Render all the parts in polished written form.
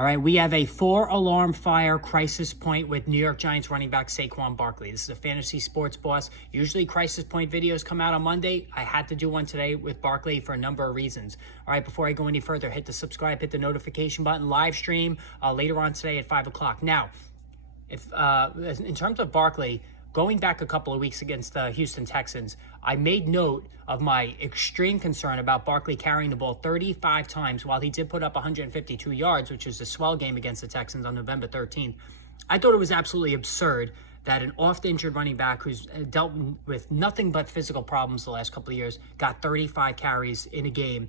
All right, we have a 4-alarm fire crisis point with New York Giants running back Saquan Barkley. This is a fantasy sports boss. Usually crisis point videos come out on Monday. I had to do one today with Barkley for a number of reasons. All right, before I go any further, hit the subscribe, hit the notification button, live stream later on today at 5 o'clock. Now, if in terms of Barkley, going back a couple of weeks against the Houston Texans, I made note of my extreme concern about Barkley carrying the ball 35 times while he did put up 152 yards, which was a swell game against the Texans on November 13th. I thought it was absolutely absurd that an oft-injured running back who's dealt with nothing but physical problems the last couple of years got 35 carries in a game,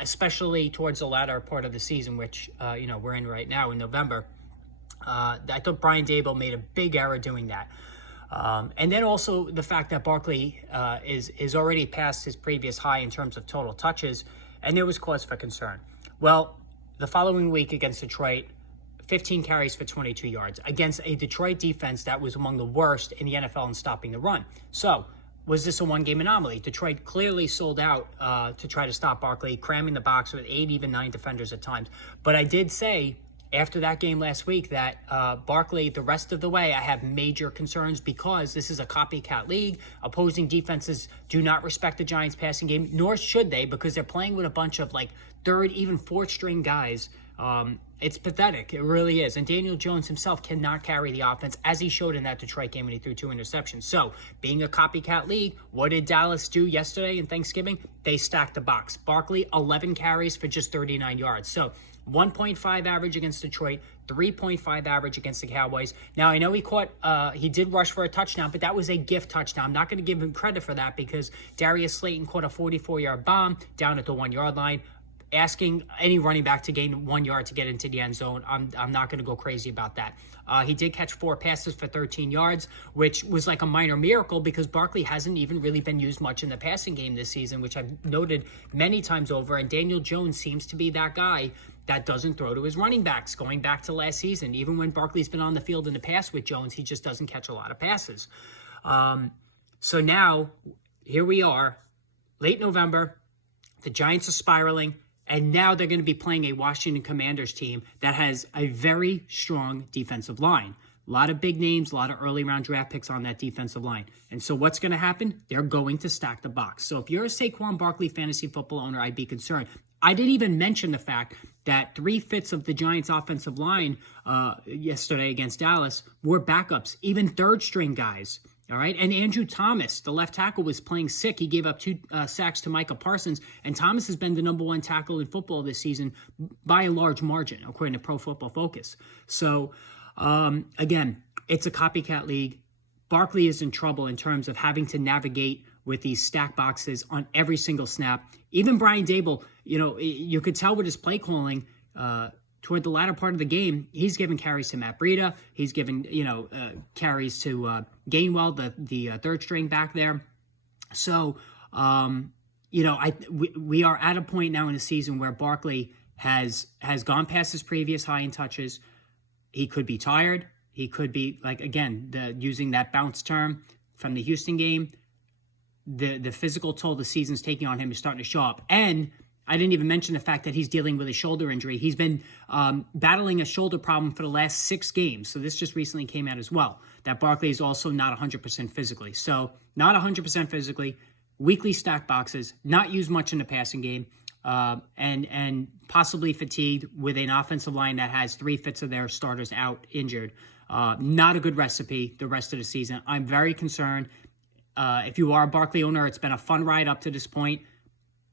especially towards the latter part of the season, which we're in right now in November. I thought Brian Daboll made a big error doing that. And then also the fact that Barkley is already past his previous high in terms of total touches, and there was cause for concern. Well, the following week against Detroit, 15 carries for 22 yards against a Detroit defense that was among the worst in the NFL in stopping the run. So, was this a one-game anomaly? Detroit clearly sold out to try to stop Barkley, cramming the box with 8, even 9 defenders at times. But I did say after that game last week that Barkley, the rest of the way, I have major concerns because this is a copycat league. Opposing defenses do not respect the Giants passing game, nor should they, because they're playing with a bunch of like third, even fourth string guys. It's pathetic. It really is. And Daniel Jones himself cannot carry the offense, as he showed in that Detroit game when he threw 2 interceptions. So, being a copycat league, what did Dallas do yesterday in Thanksgiving? They stacked the box. Barkley, 11 carries for just 39 yards. So, 1.5 average against Detroit, 3.5 average against the Cowboys. Now, I know he did rush for a touchdown, but that was a gift touchdown. I'm not going to give him credit for that because Darius Slayton caught a 44-yard bomb down at the 1-yard line. Asking any running back to gain 1 yard to get into the end zone, I'm not going to go crazy about that. He did catch 4 passes for 13 yards, which was like a minor miracle because Barkley hasn't even really been used much in the passing game this season, which I've noted many times over. And Daniel Jones seems to be that guy that doesn't throw to his running backs going back to last season. Even when Barkley's been on the field in the past with Jones, he just doesn't catch a lot of passes. So now, here we are, late November, the Giants are spiraling. And now they're going to be playing a Washington Commanders team that has a very strong defensive line. A lot of big names, a lot of early round draft picks on that defensive line. And so what's going to happen? They're going to stack the box. So if you're a Saquon Barkley fantasy football owner, I'd be concerned. I didn't even mention the fact that 3/5 of the Giants offensive line yesterday against Dallas were backups, even third string guys. All right. And Andrew Thomas, the left tackle, was playing sick. He gave up 2 sacks to Micah Parsons. And Thomas has been the number 1 tackle in football this season by a large margin, according to Pro Football Focus. So, again, it's a copycat league. Barkley is in trouble in terms of having to navigate with these stack boxes on every single snap. Even Brian Daboll, you could tell with his play calling, toward the latter part of the game, he's given carries to Matt Breida. He's given, carries to Gainwell, the third string back there. So, we are at a point now in the season where Barkley has gone past his previous high in touches. He could be tired. He could be, using that bounce term from the Houston game. The physical toll the season's taking on him is starting to show up. And I didn't even mention the fact that he's dealing with a shoulder injury. He's been battling a shoulder problem for the last 6 games. So this just recently came out as well, that Barkley is also not 100% physically. So not 100% physically, weekly stack boxes, not used much in the passing game, and possibly fatigued with an offensive line that has 3/5 of their starters out injured. Not a good recipe the rest of the season. I'm very concerned. If you are a Barkley owner, it's been a fun ride up to this point.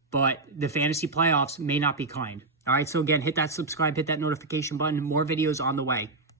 But the fantasy playoffs may not be kind. All right, so again, hit that subscribe, hit that notification button. More videos on the way.